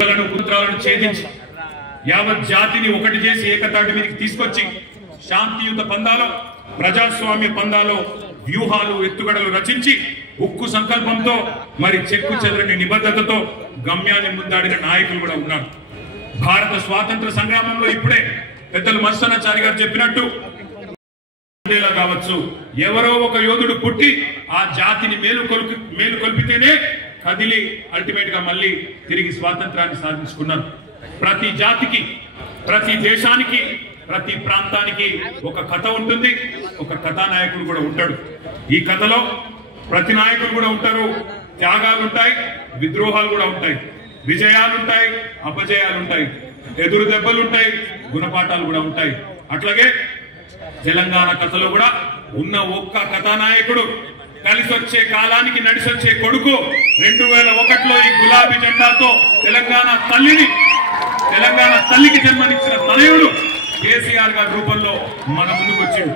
పుత్రాలను ఛేదించి యావత్ జాతిని ఒకటి చేసి ఏకతాటి మీదకి తీసుకొచ్చి శాంతియుత పందాలో ప్రజాస్వామ్య పందాలో వ్యూహాలు ఎత్తుగడలు రచించి ఉక్కు సంకల్పంతో మరి చెక్కు చెదరని నిబద్ధతతో గమ్యాన్ని ముందాడిన నాయకులు కూడా ఉన్నారు. భారత స్వాతంత్ర సంగ్రామంలో ఇప్పుడే పెద్దలు మత్స్యనాచారి గారు చెప్పినట్టు కావచ్చు, ఎవరో ఒక యోధుడు పుట్టి ఆ జాతిని మేలుకొల్పితేనే కదిలి అల్టిమేట్ గా మళ్ళీ తిరిగి స్వాతంత్రాన్ని సాధించుకున్నారు. ప్రతి జాతికి, ప్రతి దేశానికి, ప్రతి ప్రాంతానికి ఒక కథ ఉంటుంది, ఒక కథానాయకుడు కూడా ఉంటాడు. ఈ కథలో ప్రతి నాయకులు కూడా ఉంటారు. త్యాగాలు ఉంటాయి, విద్రోహాలు కూడా ఉంటాయి, విజయాలు ఉంటాయి, అపజయాలు ఉంటాయి, ఎదురు దెబ్బలు ఉంటాయి, గుణపాఠాలు కూడా ఉంటాయి. అట్లాగే తెలంగాణ కథలో కూడా ఉన్న ఒక్క కథానాయకుడు కలిసి వచ్చే కాలానికి నడిసొచ్చే కొడుకు 2001లో ఈ గులాబీ జెండాతో తెలంగాణ తల్లికి జన్మనిచ్చిన తనయుడు కేసీఆర్ గారి రూపంలో మన ముందుకు వచ్చాడు.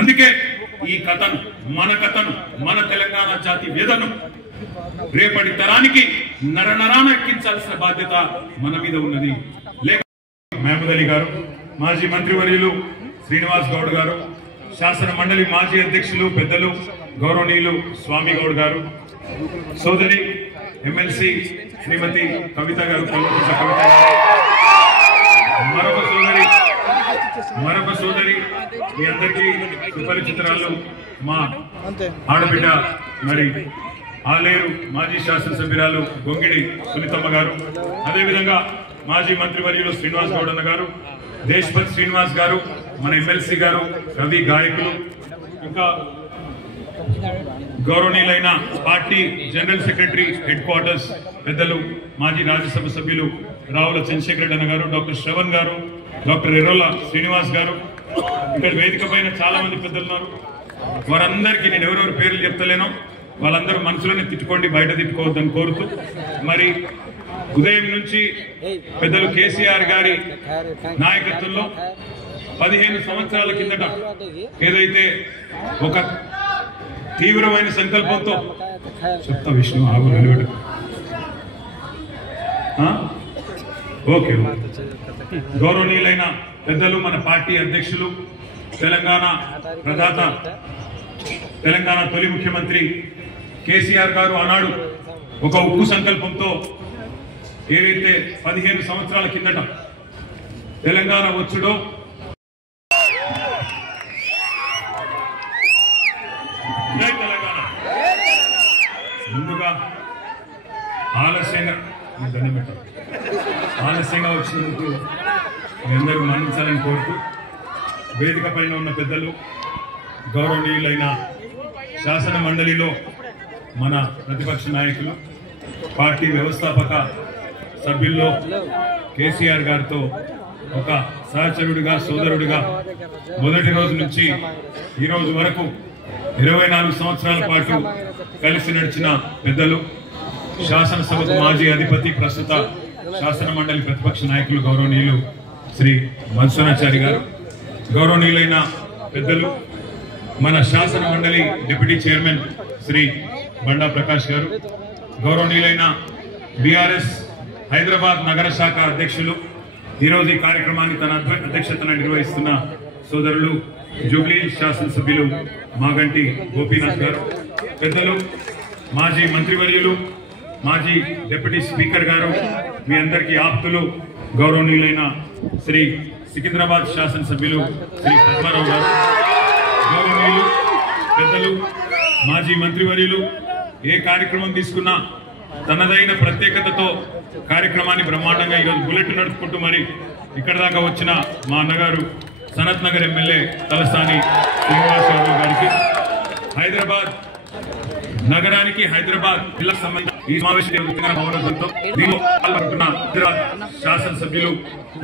అందుకే ఈ కథను, మన తెలంగాణ జాతి వేదను రేపటి తరానికి నరనరాన ఎక్కించాల్సిన బాధ్యత మన మీద ఉన్నది. లేక మహమూద్ అలీ గారు, మాజీ మంత్రివర్యులు శ్రీనివాస్ గౌడ్ గారు, శాసన మండలి మాజీ అధ్యక్షులు పెద్దలు గౌరవనీయులు స్వామి గౌడ్ గారు, సోదరి ఎమ్మెల్సీ శ్రీమతి కవిత గారు, మరొక సోదరి మీ అందరికీ సుపరిచితురాలు మా ఆడబిడ్డ మరి ఆలేరు మాజీ శాసనసభ్యురాలు గొంగిడి సునీతమ్మ గారు, అదేవిధంగా మాజీ మంత్రివర్యులు శ్రీనివాస్ గౌడ్ అన్న గారు, దేశ్పత్ శ్రీనివాస్ గారు, మన ఎమ్మెల్సీ గారు, రవి గాయకులు, ఇంకా గౌరవనీయులైన party general secretary head quarters పెద్దలు మాజీ రాజ్యసభ సభ్యులు రావుల చంద్రశేఖర్ రెడ్డి అన్న గారు, డాక్టర్ శ్రవణ్ గారు, డాక్టర్ ఎర్రోల శ్రీనివాస్ గారు, ఇక్కడ వేదిక పైన చాలా మంది పెద్దలు ఉన్నారు. వారందరికీ నేను ఎవరెవరి పేర్లు చెప్తలేనో వాళ్ళందరూ మనసులోనే తిట్టుకోండి, బయట తిట్టుకోవద్దని కోరుతూ, మరి ఉదయం నుంచి పెద్దలు కేసీఆర్ గారి నాయకత్వంలో 15 సంవత్సరాల కిందట ఏదైతే ఒక తీవ్రమైన సంకల్పంతో చెప్తా విష్ణు ఆగు నిలబెట్టు ఓకే గౌరవనీయులైన పెద్దలు మన పార్టీ అధ్యక్షులు తెలంగాణ ప్రదాత తెలంగాణ తొలి ముఖ్యమంత్రి కేసీఆర్ గారు ఆనాడు ఒక ఉక్కు సంకల్పంతో ఏదైతే 15 సంవత్సరాల కిందట తెలంగాణ వచ్చుడో తెలంగాణ ముందుగా ఆలస్యంగా వచ్చినందుకు అందరూ మన్నించాలని కోరుతూ వేదిక పైన ఉన్న పెద్దలు గౌరవనీయులైన శాసన మండలిలో మన ప్రతిపక్ష నాయకులు పార్టీ వ్యవస్థాపక సభ్యుల్లో కేసీఆర్ గారితో ఒక సహచరుడిగా సోదరుడిగా మొదటి రోజు నుంచి ఈ రోజు వరకు 24 సంవత్సరాల పాటు కలిసి నడిచిన పెద్దలు శాసనసభకు మాజీ అధిపతి ప్రస్తుత శాసన మండలి ప్రతిపక్ష నాయకులు గౌరవనీయులు శ్రీ మత్స్యనాచారి గారు, గౌరవనీయులైన పెద్దలు మన శాసన మండలి డిప్యూటీ చైర్మన్ శ్రీ బండా ప్రకాష్ గారు, గౌరవనీయులైన బీఆర్ఎస్ హైదరాబాద్ నగర శాఖ అధ్యక్షులు, ఈరోజు ఈ కార్యక్రమాన్ని తన అధ్యక్షతన నిర్వహిస్తున్న సోదరులు జూబ్లీ శాసనసభ్యులు మాగంటి గోపీనాథ్ గారు, పెద్దలు మాజీ మంత్రివర్యులు మాజీ డిప్యూటీ స్పీకర్ గారు, మీ అందరికీ ఆప్తులు గౌరవనీయులైన శ్రీ సికింద్రాబాద్ శాసనసభ్యులు శ్రీ పద్మారావు గారు, గౌరవనీయులు పెద్దలు మాజీ మంత్రివర్యులు ఏ కార్యక్రమం తీసుకున్నా తనదైన ప్రత్యేకతతో కార్యక్రమాన్ని బ్రహ్మాండంగా ఈరోజు బుల్లెట్ నడుపుకుంటూ మరి ఇక్కడ దాకా వచ్చిన మా అన్నగారు సనత్ నగర్ ఎమ్మెల్యే తలసాని శ్రీనివాసరావు గారికి, హైదరాబాద్ నగరానికి హైదరాబాద్ జిల్లాకు సంబంధించి ఈ సమావేశంతో శాసనసభ్యులు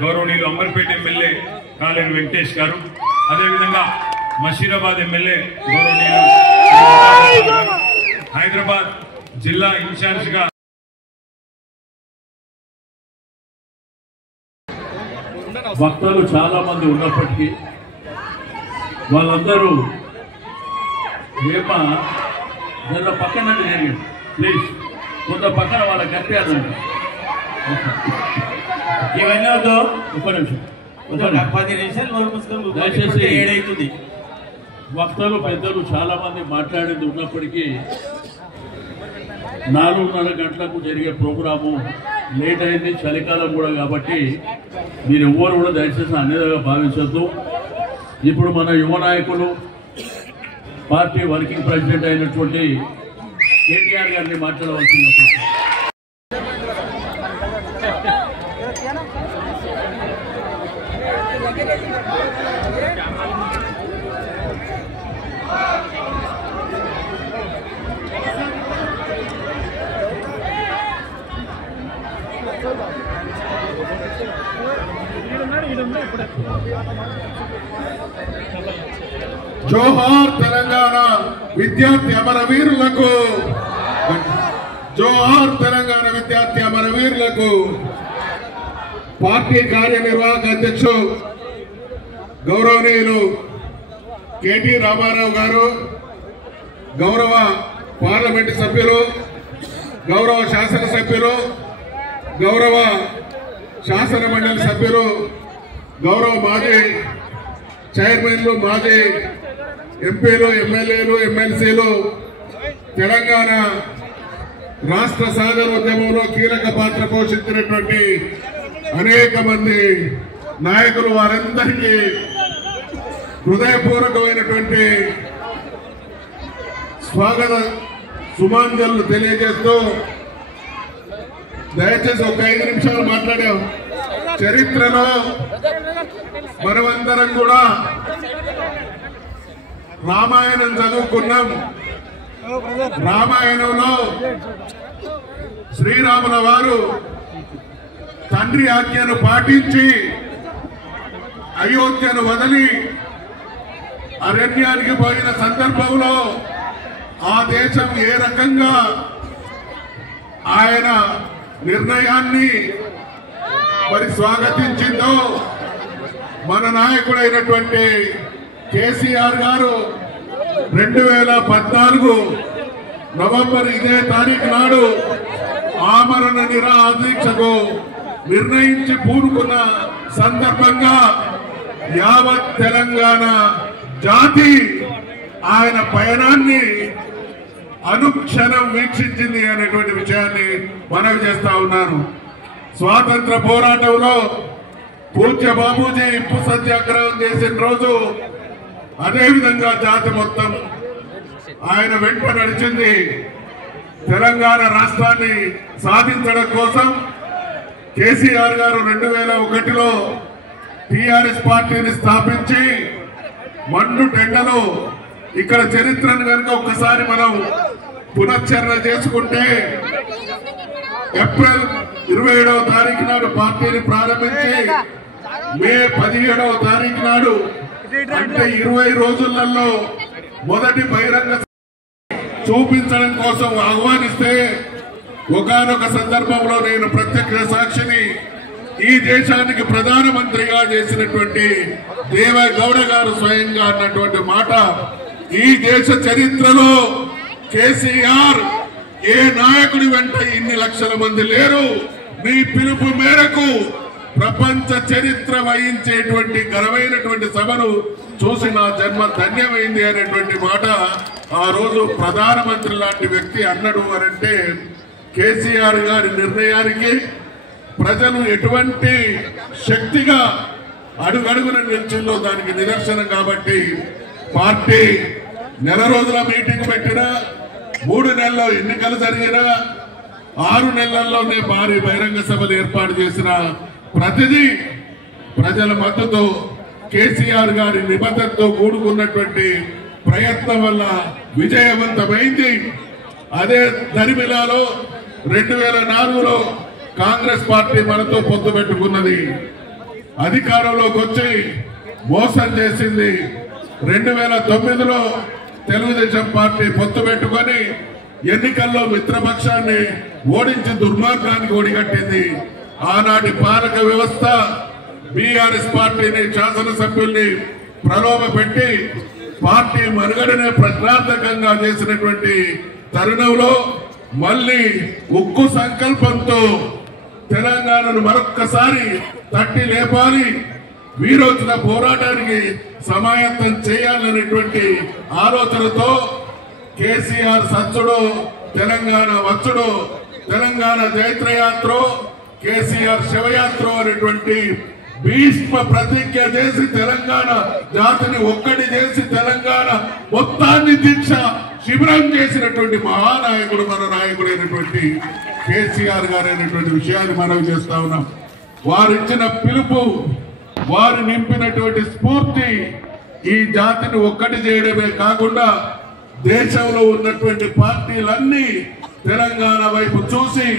గౌరవనీయులు అంబర్పేట ఎమ్మెల్యే కాలేరు వెంకటేష్ గారు, అదేవిధంగా మషీరాబాద్ ఎమ్మెల్యే గౌరవనీయులు హైదరాబాద్ జిల్లా ఇన్ఛార్జ్ గా వక్తలు చాలా మంది ఉన్నప్పటికీ వాళ్ళందరూ పక్కన జరిగింది ప్లీజ్ కొంత పక్కన వాళ్ళకి కనిపించాలండి ఇవన్నీ వద్దు. ఒక్క నిమిషం 10 నిమిషాలు నోరు మూసుకొని దయచేసి 7 అవుతుంది. వక్తలు పెద్దలు చాలా మంది మాట్లాడేది ఉన్నప్పటికీ 4:30 గంటలకు జరిగే ప్రోగ్రాము లేట్ అయింది, చలికాలం కూడా కాబట్టి మీరు ఎవ్వరు కూడా దయచేసి అన్నిగా భావించొద్దు. ఇప్పుడు మన యువ నాయకులు పార్టీ వర్కింగ్ ప్రెసిడెంట్ అయినటువంటి కేటీఆర్ గారిని మాట్లాడవలసింది. జోహార్ తెలంగాణ విద్యార్థి అమరవీరులకు, జోహార్ తెలంగాణ విద్యార్థి అమరవీరులకు. పార్టీ కార్యనిర్వాహక అధ్యక్షులు గౌరవనీయులు కేటీ రామారావు గారు, గౌరవ పార్లమెంటు సభ్యులు, గౌరవ శాసనసభ్యులు, గౌరవ శాసన మండలి సభ్యులు, గౌరవ మాజీ చైర్మన్లు, మాజీ ఎంపీలు, ఎమ్మెల్యేలు, ఎమ్మెల్సీలు, తెలంగాణ రాష్ట్ర సాధన ఉద్యమంలో కీలక పాత్ర పోషించినటువంటి అనేక మంది నాయకులు, వారందరికీ హృదయపూర్వకమైనటువంటి స్వాగత సుమాంజలు తెలియజేస్తూ, దయచేసి ఒక 5 నిమిషాలు మాట్లాడాం. చరిత్రలో మనమందరం కూడా రామాయణం చదువుకున్నాం. రామాయణంలో శ్రీరాముల వారు తండ్రి ఆజ్ఞను పాటించి అయోధ్యను వదిలి అరణ్యానికి పోయిన సందర్భంలో ఆ దేశం ఏ రకంగా ఆయన నిర్ణయాన్ని మరి స్వాగతించిందో మన నాయకుడైనటువంటి కేసీఆర్ గారు 2014 నవంబర్ ఇదే తారీఖు నాడు ఆమరణ నిరాదీక్షకు నిర్ణయించి పూనుకున్న సందర్భంగా యావత్ తెలంగాణ జాతి ఆయన పయనాన్ని అనుక్షణం వీక్షించింది అనేటువంటి విషయాన్ని మనవి చేస్తా ఉన్నాను. స్వాతంత్ర పోరాటంలో పూజ్య బాబూజీ ఉప్పు సత్యాగ్రహం చేసిన రోజు అదేవిధంగా జాతి మొత్తం ఆయన వెంట నడిచింది. తెలంగాణ రాష్ట్రాన్ని సాధించడం కోసం కేసీఆర్ గారు 2001లో టీఆర్ఎస్ పార్టీని స్థాపించి మండు టెండలో ఇక్కడ చరిత్రను కనుక ఒక్కసారి మనం పునశ్చరణ చేసుకుంటే ఏప్రిల్ 27వ తారీఖు నాడు పార్టీని ప్రారంభించి మే 17వ తారీఖు నాడు అంటే 20 రోజులలో మొదటి బహిరంగ చూపించడం కోసం ఆహ్వానిస్తే ఒకానొక సందర్భంలో నేను ప్రత్యక్ష సాక్షిని ఈ దేశానికి ప్రధానమంత్రిగా చేసినటువంటి దేవేగౌడ గారు స్వయంగా అన్నటువంటి మాట, ఈ దేశ చరిత్రలో కేసీఆర్ ఏ నాయకుడి వెంట ఇన్ని లక్షల మంది లేరు, మీ పిలుపు మేరకు ప్రపంచ చరిత్ర వహించేటువంటి ఘనమైనటువంటి సభను చూసి నా జన్మ ధన్యమైంది అనేటువంటి మాట ఆ రోజు ప్రధానమంత్రి లాంటి వ్యక్తి అన్నాడు అనంటే కేసీఆర్ గారి నిర్ణయానికి ప్రజలు ఎటువంటి శక్తిగా అడుగడుగున నిలిచిందో దానికి నిదర్శనం. కాబట్టి పార్టీ నెల రోజుల మీటింగ్ పెట్టినా, 3 నెలల్లో ఎన్నికలు జరిగినా, 6 నెలల్లోనే భారీ బహిరంగ సభలు ఏర్పాటు చేసిన ప్రతిదీ ప్రజల మద్దతు, కేసీఆర్ గారి నిబద్ధతతో కూడుకున్నటువంటి ప్రయత్నం వల్ల విజయవంతమైంది. అదే దరిమిలాలో 2004లో కాంగ్రెస్ పార్టీ మనతో పొత్తు పెట్టుకున్నది, అధికారంలోకి వచ్చి మోసం చేసింది. 2009లో తెలుగుదేశం పార్టీ పొత్తు పెట్టుకొని ఎన్నికల్లో మిత్రపక్షాన్ని ఓడించి దుర్మార్గానికి ఒడిగట్టింది. ఆనాటి పాలక వ్యవస్థ బీఆర్ఎస్ పార్టీని, శాసనసభ్యుల్ని ప్రలోభ పెట్టి పార్టీ మనుగడనే ప్రశ్నార్థకంగా చేసినటువంటి తరుణంలో మళ్లీ ఉక్కు సంకల్పంతో తెలంగాణను మరొక్కసారి తట్టి లేపాలి, వీరోచిత పోరాటానికి సమాయత్తం చేయాలనేటువంటి ఆలోచనతో కేసీఆర్ సచ్చుడు తెలంగాణ వచ్చుడు, తెలంగాణ జైత్రయాత్ర, కేసీఆర్ శివయాత్ర అనేటువంటి భీష్మ ప్రతిజ్ఞ చేసి తెలంగాణ జాతిని ఒక్కటి చేసి తెలంగాణ మొత్తాన్ని దీక్ష శిబిరం చేసినటువంటి మహానాయకుడు మన నాయకుడైనటువంటి కేసీఆర్ గారు అనేటువంటి విషయాన్ని మనం చేస్తా ఉన్నాం. వారిచ్చిన పిలుపు, వారు నింపినటువంటి స్ఫూర్తి ఈ జాతిని ఒక్కటి చేయడమే కాకుండా దేశంలో ఉన్నటువంటి పార్టీలన్నీ తెలంగాణ వైపు చూసి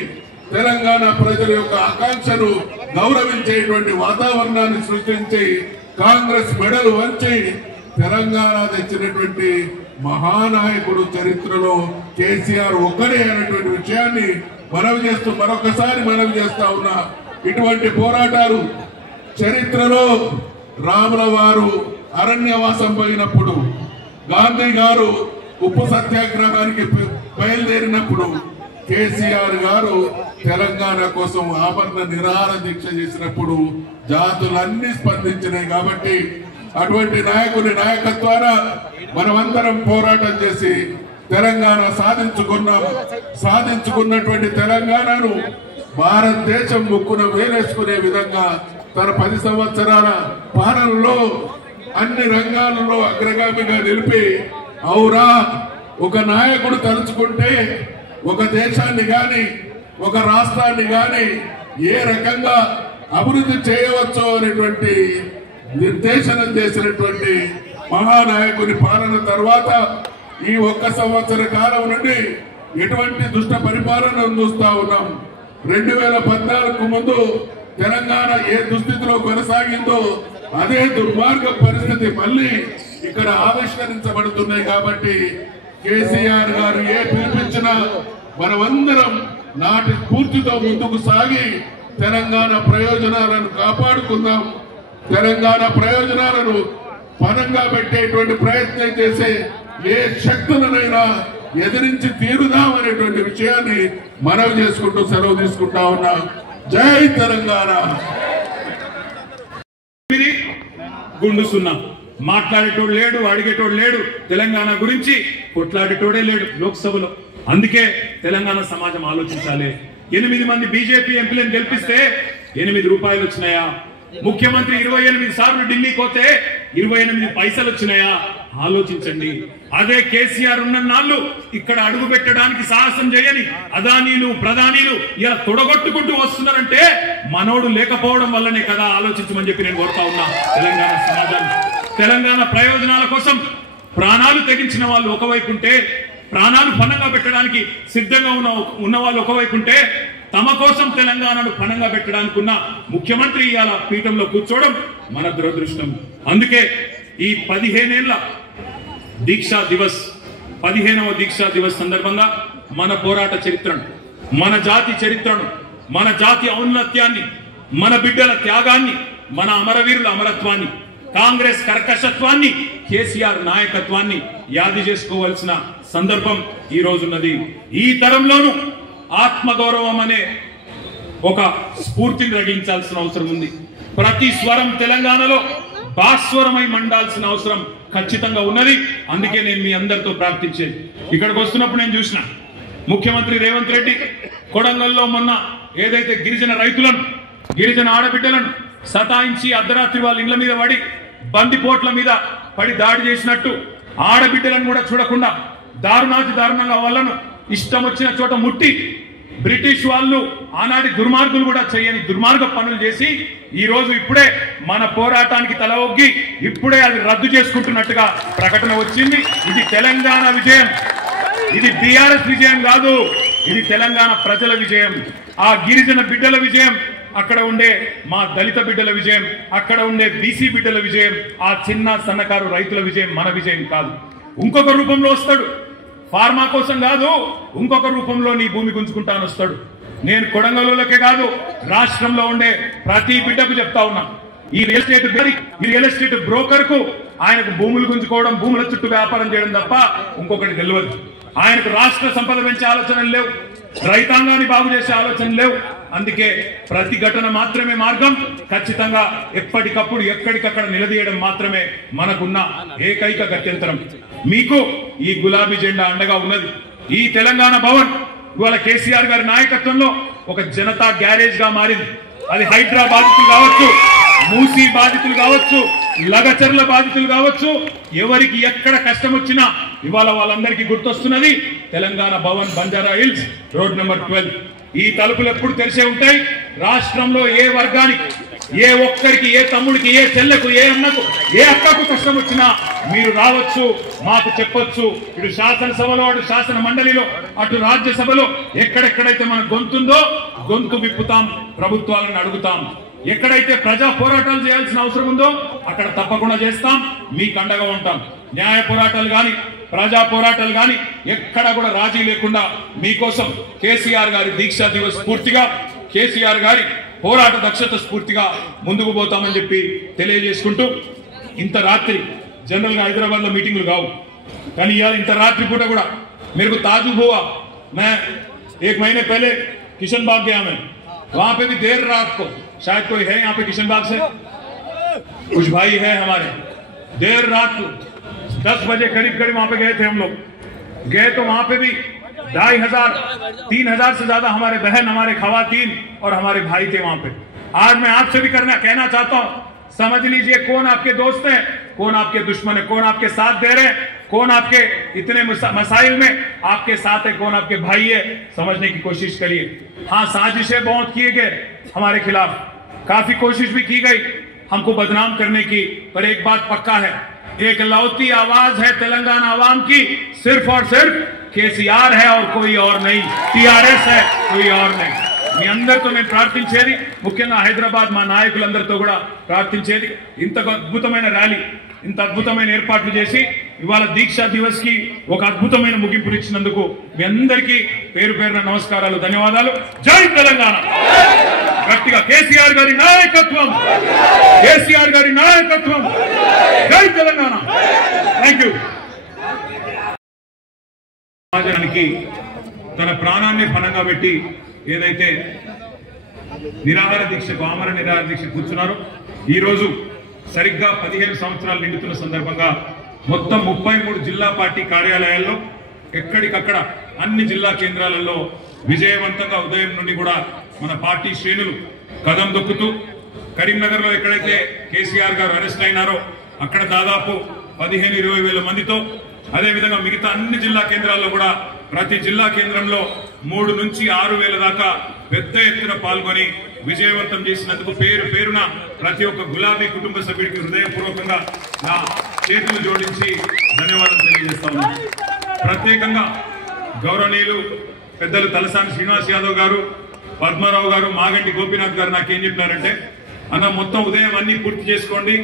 తెలంగాణ ప్రజల యొక్క ఆకాంక్షను గౌరవించేటువంటి వాతావరణాన్ని సృష్టించి కాంగ్రెస్ మెడలు వంచి తెలంగాణ తెచ్చినటువంటి మహానాయకుడు చరిత్రలో కేసీఆర్ ఒక్కడే అనేటువంటి విషయాన్ని మరొకసారి మనవి చేస్తా ఉన్నా. ఇటువంటి పోరాటాలు చరిత్రలో రాముల వారు అరణ్యవాసం పోయినప్పుడు, గాంధీ గారు ఉప్పు సత్యాగ్రహానికి బయలుదేరినప్పుడు, కేసీఆర్ గారు తెలంగాణ కోసం ఆమరణ నిరాహార దీక్ష చేసినప్పుడు జాతులన్నీ స్పందించినాయి. కాబట్టి అటువంటి నాయకుని నాయకత్వాన మనమందరం పోరాటం చేసి తెలంగాణ సాధించుకున్నటువంటి తెలంగాణను భారతదేశం ముక్కున వేలేసుకునే విధంగా తన 10 సంవత్సరాల పాలనలో అన్ని రంగాలలో అగ్రగామిగా నిలిపి, ఔరా ఒక నాయకుడు తలుచుకుంటే ఒక దేశాన్ని గాని ఒక రాష్ట్రాన్ని గాని ఏ రకంగా అభివృద్ధి చేయవచ్చో అనేటువంటి నిర్దేశనం చేసినటువంటి మహానాయకుని పాలన తర్వాత ఈ 1 సంవత్సర కాలం నుండి ఎటువంటి దుష్ట పరిపాలనను చూస్తా ఉన్నాం. 2014 ముందు తెలంగాణ ఏ దుస్థితిలో కొనసాగిందో అదే దుర్మార్గ పరిస్థితి మళ్ళీ ఇక్కడ ఆవిష్కరించబడుతున్నాయి. కాబట్టి కేసీఆర్ గారు ఏ పిలిపించినా మనమందరం నాటి స్ఫూర్తితో ముందుకు సాగి తెలంగాణ ప్రయోజనాలను కాపాడుకుందాం. తెలంగాణ ప్రయోజనాలను పనంగా పెట్టేటువంటి ప్రయత్నం చేసే ఏ శక్తులనైనా ఎదిరించి తీరుదాం అనేటువంటి విషయాన్ని మనవి చేసుకుంటూ సెలవు తీసుకుంటా ఉన్నా. జై తెలంగాణ. గుండు సున్నా మాట్లాడేటోడు లేడు, అడిగేటోడు లేడు, తెలంగాణ గురించి కొట్లాడేటోడే లేడు లోక్సభలో. అందుకే తెలంగాణ సమాజం ఆలోచించాలి. 8 మంది బీజేపీ ఎంపీలను గెలిపిస్తే 8 రూపాయలు వచ్చినాయా? ముఖ్యమంత్రి 28 సార్లు ఢిల్లీకి పోతే 28 పైసలు వచ్చినాయా? ఆలోచించండి. అదే కేసీఆర్ ఉన్న నాళ్ళు ఇక్కడ అడుగు పెట్టడానికి సాహసం చేయని అదానీలు ప్రధానీలు ఇలా తొడగొట్టుకుంటూ వస్తున్నారంటే మనోడు లేకపోవడం వల్లనే కదా. ఆలోచించమని చెప్పి నేను కోరుతా ఉన్నా తెలంగాణ సమాజాన్ని. తెలంగాణ ప్రయోజనాల కోసం ప్రాణాలు తెగించిన వాళ్ళు ఒకవైపు ఉంటే, ప్రాణాలు పణంగా పెట్టడానికి సిద్ధంగా ఉన్న వాళ్ళు ఒకవైపు ఉంటే, తమ కోసం తెలంగాణను పణంగా పెట్టడానికి ఉన్న ముఖ్యమంత్రి ఇవాళ పీఠంలో కూర్చోవడం మన దురదృష్టం. అందుకే ఈ 15 ఏళ్ల దీక్షా దివస్, 15వ దీక్షా దివస్ సందర్భంగా మన పోరాట చరిత్రను, మన జాతి చరిత్రను, మన జాతి ఔన్నత్యాన్ని, మన బిడ్డల త్యాగాన్ని, మన అమరవీరుల అమరత్వాన్ని, కాంగ్రెస్ కర్కశత్వాన్ని, కేసీఆర్ నాయకత్వాన్ని యాది చేసుకోవాల్సిన సందర్భం ఈ రోజున్నది. ఈ తరంలోనూ ఆత్మగౌరవం అనే ఒక స్ఫూర్తిని రగిలించాల్సిన అవసరం ఉంది. ప్రతి స్వరం తెలంగాణలో భాస్వరమై మండాల్సిన అవసరం ఖచ్చితంగా ఉన్నది. అందుకే నేను మీ అందరితో ప్రార్థించేది, ఇక్కడికి వస్తున్నప్పుడు నేను చూసిన ముఖ్యమంత్రి రేవంత్ రెడ్డి కొడంగల్లో మొన్న ఏదైతే గిరిజన రైతులను, గిరిజన ఆడబిడ్డలను సతాయించి అర్ధరాత్రి వాళ్ళ ఇళ్ల మీద పడి బందిపోట్ల మీద పడి దాడి చేసినట్టు ఆడబిడ్డలను కూడా చూడకుండా దారుణంగా వాళ్ళను ఇష్టం వచ్చిన చోట ముట్టి, బ్రిటిష్ వాళ్ళు ఆనాటి దుర్మార్గులు కూడా చేయని దుర్మార్గ పనులు చేసి ఈ రోజు ఇప్పుడే మన పోరాటానికి తల ఒగ్గి ఇప్పుడే అది రద్దు చేసుకుంటున్నట్టుగా ప్రకటన వచ్చింది. ఇది తెలంగాణ విజయం, ఇది బీఆర్ఎస్ విజయం కాదు, ఇది తెలంగాణ ప్రజల విజయం, ఆ గిరిజన బిడ్డల విజయం, అక్కడ ఉండే మా దళిత బిడ్డల విజయం, అక్కడ ఉండే బీసీ బిడ్డల విజయం, ఆ చిన్న సన్నకారు రైతుల విజయం, మన విజయం కాదు. ఇంకొక రూపంలో వస్తాడు, ఫార్మా కోసం కాదు, ఇంకొక రూపంలో నీ భూమి గుంజుకుంటాను వస్తాడు. నేను కొడంగల్లోకే కాదు, రాష్ట్రంలో ఉండే ప్రతి బిడ్డకు చెప్తా ఉన్నా, ఈ రియల్ ఎస్టేట్ బ్రోకర్ కు ఆయనకు భూములు గుంజుకోవడం, భూముల చుట్టూ వ్యాపారం చేయడం తప్ప ఇంకొకటి తెలియదు. ఆయనకు రాష్ట్ర సంపద పెంచే ఆలోచనలు లేవు, రైతాంగాన్ని బాగు చేసే ఆలోచనలు లేవు, అందుకే ప్రతిఘటన మాత్రమే మార్గం. ఖచ్చితంగా ఎప్పటికప్పుడు ఎక్కడికక్కడ నిలదీయడం మాత్రమే మనకున్న ఏకైక గత్యంతరం. మీకు ఈ గులాబీ జెండా అండగా ఉన్నది. ఈ తెలంగాణ భవన్ ఇవాళ కేసీఆర్ గారి నాయకత్వంలో ఒక జనతా గ్యారేజ్ గా మారింది. అది హైడ్రా బాధితులు కావచ్చు, మూసీ బాధితులు కావచ్చు, లగచర్ల బాధితులు కావచ్చు, ఎవరికి ఎక్కడ కష్టం వచ్చినా ఇవాళ వాళ్ళందరికీ గుర్తొస్తున్నది Telangana Bhavan, Banjara Hills, road number 12. ఈ తలుపులు ఎప్పుడు తెరిసే ఉంటాయి. రాష్ట్రంలో ఏ వర్గానికి, ఏ ఒక్కరికి, ఏ తమ్ముడికి, ఏ చెల్లెకు, ఏ అన్నకు, ఏ అక్కకు కష్టం వచ్చినా మీరు రావచ్చు, మాకు చెప్పొచ్చు. ఇటు శాసనసభలో, అటు శాసన మండలిలో, అటు రాజ్యసభలో ఎక్కడెక్కడైతే మన గొంతుందో గొంతు విప్పుతాం, ప్రభుత్వాలను అడుగుతాం. ఎక్కడైతే ప్రజా పోరాటాలు చేయాల్సిన అవసరం ఉందో అక్కడ తప్పకుండా చేస్తాం, మీకు అండగా ఉంటాం. న్యాయ పోరాటాలు కానీ, ప్రజా పోరాటాలు కానీ ఎక్కడ కూడా రాజీ లేకుండా మీకోసం కేసీఆర్ గారి దీక్షా దివస్ స్ఫూర్తిగా, కేసీఆర్ గారి పోరాట దక్షత స్ఫూర్తిగా ముందుకు పోతామని చెప్పి తెలియజేసుకుంటూ, ఇంత రాత్రి జనరల్ గా హైదరాబాద్ లో మీటింగ్లు కావు, కానీ ఇవాళ ఇంత రాత్రి పూట కూడా मेरे को ताजुब हुआ. मैं 1 महीने पहले किशन बाग गया, मैं वहां पे भी देर रात को, शायद कोई है यहाँ पे किशन बाग से, कुछ भाई है हमारे, देर रात को 10 बजे करीब वहां पे गए थे हम लोग. गए तो वहां पे भी 2500-3000 से ज्यादा हमारे बहन, हमारे खवातीन और हमारे भाई थे वहां पे. आज मैं आपसे भी कहना चाहता हूं, समझ लीजिए कौन आपके दोस्त हैं, कौन आपके दुश्मन है, कौन आपके साथ दे रहे हैं, कौन आपके इतने मसाइल में आपके साथ है, कौन आपके भाई है, समझने की कोशिश करिए. हाँ, साजिशें बहुत किए गए हमारे खिलाफ, काफी कोशिश भी की गई हमको बदनाम करने की, पर एक बात पक्का है, एक लौती आवाज है तेलंगाना आवाम की, सिर्फ और सिर्फ केसीआर है और कोई और नहीं, टीआरएस है, कोई और नहीं. మీ అందరితో నేను ప్రార్థించేది, ముఖ్యంగా హైదరాబాద్ మా నాయకులందరితో కూడా ప్రార్థించేది, ఇంత అద్భుతమైన ర్యాలీ, ఇంత అద్భుతమైన ఏర్పాట్లు చేసి ఇవాళ దీక్షా దివస్ కి ఒక అద్భుతమైన ముగింపునిచ్చినందుకు మీ అందరికీ పేరు పేరున నమస్కారాలు, ధన్యవాదాలు. జై తెలంగాణ. గట్టిగా కేసీఆర్ గారి నాయకత్వం, కేసీఆర్ గారి నాయకత్వం, జై తెలంగాణ. Thank you. సమాజానికి తన ప్రాణాన్ని పణంగా పెట్టి ఏదైతే నిరాహార దీక్షకు, ఆమర నిరాహార దీక్ష కూర్చున్నారో, ఈ రోజు సరిగ్గా 15 సంవత్సరాలు నిండుతున్న సందర్భంగా మొత్తం 33 జిల్లా పార్టీ కార్యాలయాల్లో ఎక్కడికక్కడ అన్ని జిల్లా కేంద్రాలలో విజయవంతంగా ఉదయం నుండి కూడా మన పార్టీ శ్రేణులు కదం దొక్కుతూ, కరీంనగర్ లో ఎక్కడైతే కేసీఆర్ గారు అరెస్ట్ అయినారో అక్కడ దాదాపు 15-20 వేల మందితో, అదేవిధంగా మిగతా అన్ని జిల్లా కేంద్రాల్లో కూడా ప్రతి జిల్లా కేంద్రంలో 3 నుంచి 6 వేల దాకా పెద్ద ఎత్తున పాల్గొని విజయవంతం చేసినందుకు పేరు పేరున ప్రతి ఒక్క గులాబీ కుటుంబ సభ్యుడికి హృదయపూర్వకంగా నా చేతులు జోడించి ధన్యవాదాలు తెలియజేస్తా ఉన్నాను. ప్రత్యేకంగా గౌరవనీయులు పెద్దలు తలసాని శ్రీనివాస్ యాదవ్ గారు, పద్మారావు గారు, మాగంటి గోపీనాథ్ గారు నాకేం చెప్పినారంటే, అన్న మొత్తం ఉదయం అన్ని పూర్తి చేసుకోండి,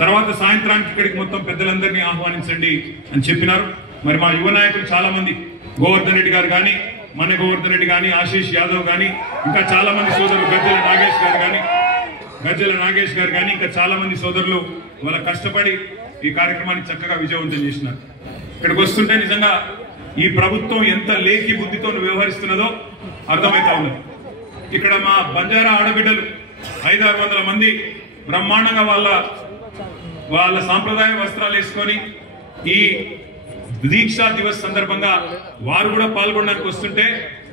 తర్వాత సాయంత్రానికి ఇక్కడికి మొత్తం పెద్దలందరినీ ఆహ్వానించండి అని చెప్పినారు. మరి మా యువ నాయకులు చాలా మంది, గోవర్ధన్ రెడ్డి గారు కానీ, మన గోవర్ధన్ రెడ్డి కానీ, ఆశీష్ యాదవ్ కానీ, ఇంకా చాలా మంది సోదరులు, గజ్జల నాగేష్ గారు కానీ, ఇంకా చాలా మంది సోదరులు వాళ్ళ కష్టపడి ఈ కార్యక్రమాన్ని చక్కగా విజయవంతం చేసినారు. ఇక్కడికి వస్తుంటే నిజంగా ఈ ప్రభుత్వం ఎంత లేఖి బుద్ధితో వ్యవహరిస్తున్నదో అర్థమవుతా ఉన్నది. ఇక్కడ మా బంజారా ఆడబిడ్డలు 500-600 మంది బ్రహ్మాండంగా వాళ్ళ సాంప్రదాయ వస్త్రాలు వేసుకొని ఈ దీక్షా దివస్ సందర్భంగా వారు కూడా పాల్గొనడానికి వస్తుంటే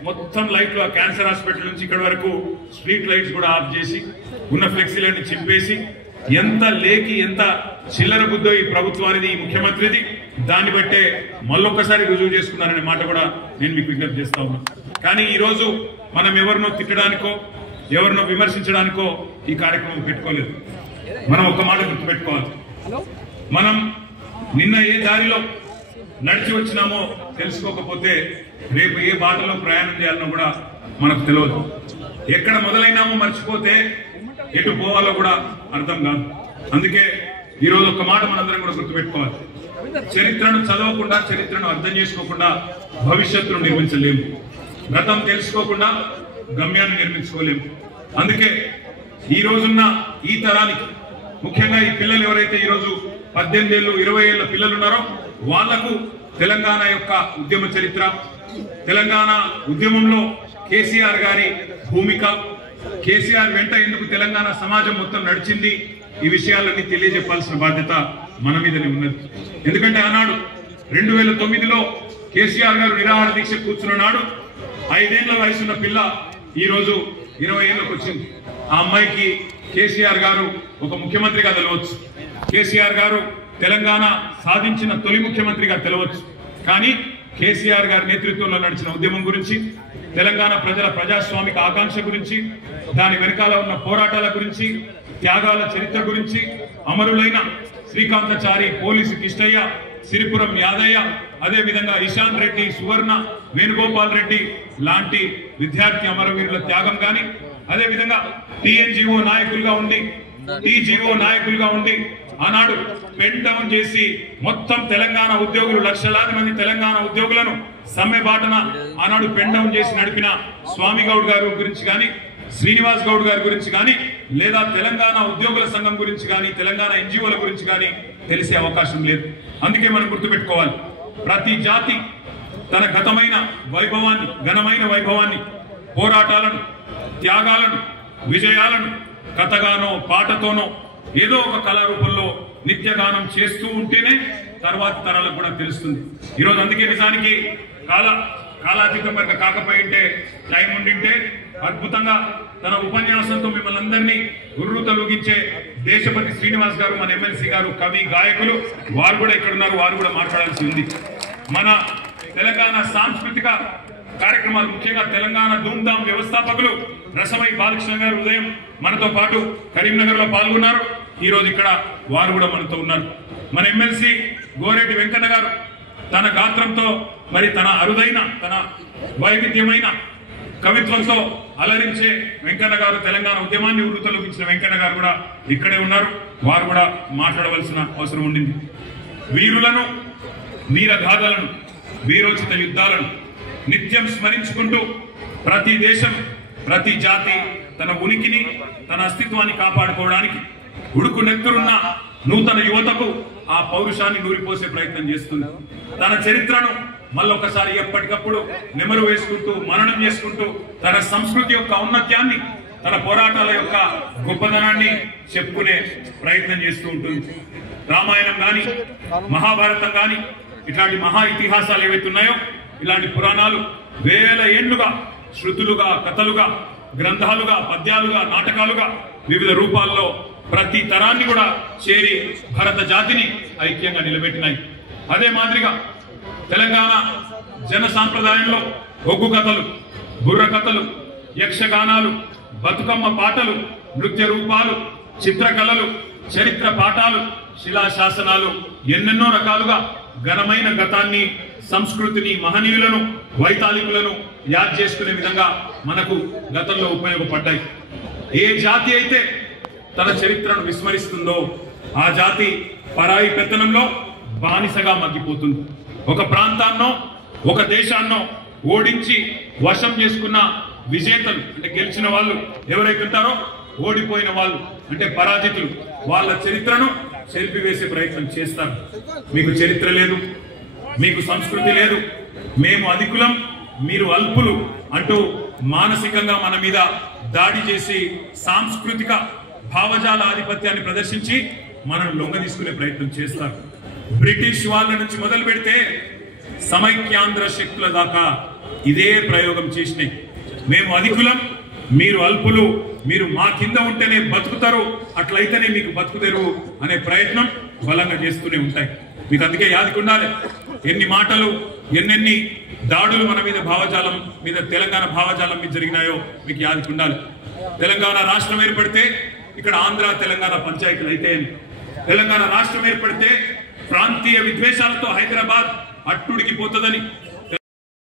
మొత్తం లైట్లు, ఆ క్యాన్సర్ హాస్పిటల్ నుంచి ఇక్కడ వరకు స్ట్రీట్ లైట్స్ కూడా ఆఫ్ చేసి ఉన్న ఫ్లెక్సీలన్నీ చింపేసి, ఎంత లేకి, ఎంత చిల్లర బుద్ధో ఈ ప్రభుత్వానికి, ఈ ముఖ్యమంత్రిది, దాన్ని బట్టే మళ్ళొక్కసారి రుజువు చేసుకున్నారనే మాట కూడా నేను మీకు విజ్ఞప్తి చేస్తా ఉన్నాను. కానీ ఈ రోజు మనం ఎవరినో తిట్టడానికో, ఎవరినో విమర్శించడానికో ఈ కార్యక్రమం పెట్టుకోలేదు. మనం ఒక మాట గుర్తుపెట్టుకోవాలి, మనం నిన్న ఏ దారిలో నడిచి వచ్చినామో తెలుసుకోకపోతే రేపు ఏ బాటలో ప్రయాణం చేయాలనో కూడా మనకు తెలియదు. ఎక్కడ మొదలైనామో మర్చిపోతే ఎటు పోవాలో కూడా అర్థం కాదు. అందుకే ఈరోజు ఒక మాట మనందరం కూడా గుర్తుపెట్టుకోవాలి, చరిత్రను చదవకుండా, చరిత్రను అర్థం చేసుకోకుండా భవిష్యత్తును నిర్మించలేము, గతం తెలుసుకోకుండా గమ్యాన్ని నిర్మించుకోలేము. అందుకే ఈ రోజున్న ఈ తరానికి, ముఖ్యంగా ఈ పిల్లలు ఎవరైతే ఈరోజు 18 ఏళ్ళు 20 ఏళ్ళ పిల్లలు ఉన్నారో వాళ్లకు తెలంగాణ యొక్క ఉద్యమ చరిత్ర, తెలంగాణ ఉద్యమంలో కేసీఆర్ గారి భూమిక, కేసీఆర్ వెంట ఎందుకు తెలంగాణ సమాజం మొత్తం నడిచింది, ఈ విషయాలన్నీ తెలియజెప్పాల్సిన బాధ్యత మన మీదనే ఉన్నది. ఎందుకంటే ఆనాడు 2009లో కేసీఆర్ గారు నిరాహార దీక్ష కూర్చున్నాడు. 5 ఏళ్ల వయసున్న పిల్ల ఈ రోజు 20 ఏళ్ళకి వచ్చింది. ఆ అమ్మాయికి కేసీఆర్ గారు ఒక ముఖ్యమంత్రిగా తెలవచ్చు, కేసీఆర్ గారు తెలంగాణ సాధించిన తొలి ముఖ్యమంత్రిగా తెలవచ్చు. కానీ కేసీఆర్ గారి నేతృత్వంలో నడిచిన ఉద్యమం గురించి, తెలంగాణ ప్రజల ప్రజాస్వామిక ఆకాంక్ష గురించి, దాని వెనకాల ఉన్న పోరాటాల గురించి, త్యాగాల చరిత్ర గురించి, అమరులైన శ్రీకాంతాచారి, పోలీసు కిష్టయ్య, సిరిపురం యాదయ్య, అదే విధంగా ఇషాన్ రెడ్డి, సువర్ణ, వేణుగోపాల్ రెడ్డి లాంటి విద్యార్థి అమరవీరుల త్యాగం గాని, అదే విధంగా టీఎన్జిఓ నాయకులుగా ఉండి ఆనాడు పెన్ డౌన్ చేసి మొత్తం తెలంగాణ ఉద్యోగులు, లక్షలాది మంది తెలంగాణ ఉద్యోగులను సమ్మె బాటన ఆనాడు పెన్ డౌన్ చేసి నడిపిన స్వామి గౌడ్ గారి గురించి కానీ, శ్రీనివాస్ గౌడ్ గారి గురించి కానీ, లేదా తెలంగాణ ఉద్యోగుల సంఘం గురించి కానీ, తెలంగాణ ఎన్జిఓల గురించి కానీ తెలిసే అవకాశం లేదు. అందుకే మనం గుర్తుపెట్టుకోవాలి, ప్రతి జాతి తన ఘనమైన వైభవాన్ని, పోరాటాలను, త్యాగాలను, విజయాలను కథగానో పాటతోనో ఏదో ఒక కళారూపంలో నిత్యగానం చేస్తూ ఉంటేనే తర్వాత తరాలకు కూడా తెలుస్తుంది. ఈరోజు అందుకే నిజానికి కాలాతీతం వరకు కాకపోయింటే, టైం ఉండింటే అద్భుతంగా తన ఉపన్యాసంతో మిమ్మల్ని అందరినీ గుర్రుతలూగించే దేశపతి శ్రీనివాస్ గారు, మన ఎమ్మెల్సీ గారు, కవి, గాయకులు, వారు కూడా ఇక్కడ ఉన్నారు, వారు కూడా మాట్లాడాల్సి ఉంది. మన తెలంగాణ సాంస్కృతిక కార్యక్రమాలు, ముఖ్యంగా తెలంగాణ ధూమ్ధామ్ వ్యవస్థాపకులు రసమై బాలకృష్ణ గారు ఉదయం మనతో పాటు కరీంనగర్ లో పాల్గొన్నారు. ఈ రోజు ఇక్కడ వారు కూడా మనతో ఉన్నారు. మన ఎమ్మెల్సీ గోరెడ్డి వెంకన్న గారు తన గాత్రంతో, మరి తన అరుదైన, తన వైవిధ్యమైన కవిత్వంతో అలరించే వెంకన్న గారు, తెలంగాణ ఉద్యమాన్ని ఉర్రుతలూగించిన వెంకన్న గారు కూడా ఇక్కడే ఉన్నారు. వారు కూడా మాట్లాడవలసిన అవసరం ఉండింది. వీరులను, వీరగాథలను, వీరోచిత యుద్ధాలను నిత్యం స్మరించుకుంటూ ప్రతి దేశం, ప్రతి జాతి తన ఉనికిని, తన అస్తిత్వాన్ని కాపాడుకోవడానికి ఉడుకు నెత్తురున్న నూతన యువతకు ఆ పౌరుషాన్ని నూరిపోసే ప్రయత్నం చేస్తుంది. తన చరిత్రను మళ్ళొకసారి ఎప్పటికప్పుడు నెమరు వేసుకుంటూ, మననం చేసుకుంటూ, తన సంస్కృతి యొక్క ఔన్నత్యాన్ని, తన పోరాటాల యొక్క గొప్పదనాన్ని చెప్పుకునే ప్రయత్నం చేస్తూ ఉంటుంది. రామాయణం గాని, మహాభారతం గాని, ఇట్లాంటి మహా ఇతిహాసాలు ఏవైతే ఉన్నాయో, ఇలాంటి పురాణాలు వేల ఏండ్లుగా శృతులుగా, కథలుగా, గ్రంథాలుగా, పద్యాలుగా, నాటకాలుగా వివిధ రూపాల్లో ప్రతి తరాన్ని కూడా చేరి భారత జాతిని ఐక్యంగా నిలబెట్టినాయి. అదే మాదిరిగా తెలంగాణ జన సాంప్రదాయంలో ఒగ్గు కథలు, బుర్ర కథలు, యక్షగానాలు, బతుకమ్మ పాటలు, నృత్య రూపాలు, చిత్రకళలు, చరిత్ర పాఠాలు, శిలాశాసనాలు, ఎన్నెన్నో రకాలుగా ఘనమైన గతాన్ని, సంస్కృతిని, మహనీయులను, వైతాళికులను యాద్ చేసుకునే విధంగా మనకు గతంలో ఉపయోగపడ్డాయి. ఏ జాతి అయితే తన చరిత్రను విస్మరిస్తుందో ఆ జాతి పరాయి పెత్తనంలో బానిసగా మగ్గిపోతుంది. ఒక ప్రాంతాన్నో, ఒక దేశాన్నో ఓడించి వశం చేసుకున్న విజేతలు, అంటే గెలిచిన వాళ్ళు ఎవరైతే ఉంటారో, ఓడిపోయిన వాళ్ళు అంటే పరాజితులు, వాళ్ళ చరిత్రను చెరిపివేసే ప్రయత్నం చేస్తారు. మీకు చరిత్ర లేదు, మీకు సంస్కృతి లేదు, మేము అధికులం, మీరు అల్పులు అంటూ మానసికంగా మన మీద దాడి చేసి సాంస్కృతిక భావజాల ఆధిపత్యాన్ని ప్రదర్శించి మనం లొంగ తీసుకునే ప్రయత్నం చేస్తారు. బ్రిటిష్ వాళ్ళ నుంచి మొదలు పెడితే సమైక్యాంధ్ర శక్తుల దాకా ఇదే ప్రయోగం చేసినాయి. మేము అధికులం, మీరు అల్పులు, మీరు మా కింద ఉంటేనే బతుకుతారు, అట్లయితేనే మీకు బతుకుతారు అనే ప్రయత్నం బలంగా చేస్తూనే ఉంటాయి. మీకు అందుకే యాదికుండాలి, ఎన్ని మాటలు, ఎన్నెన్ని దాడులు మన మీద భావజాలం మీద, తెలంగాణ భావజాలం మీద జరిగినాయో మీకు యాదికుండాలి. తెలంగాణ రాష్ట్రం ఏర్పడితే ఇక్కడ ఆంధ్ర తెలంగాణ పంచాయతీలు అయితే, తెలంగాణ రాష్ట్రం ఏర్పడితే ప్రాంతీయ విద్వేషాలతో హైదరాబాద్ అట్టుడికి పోతుందని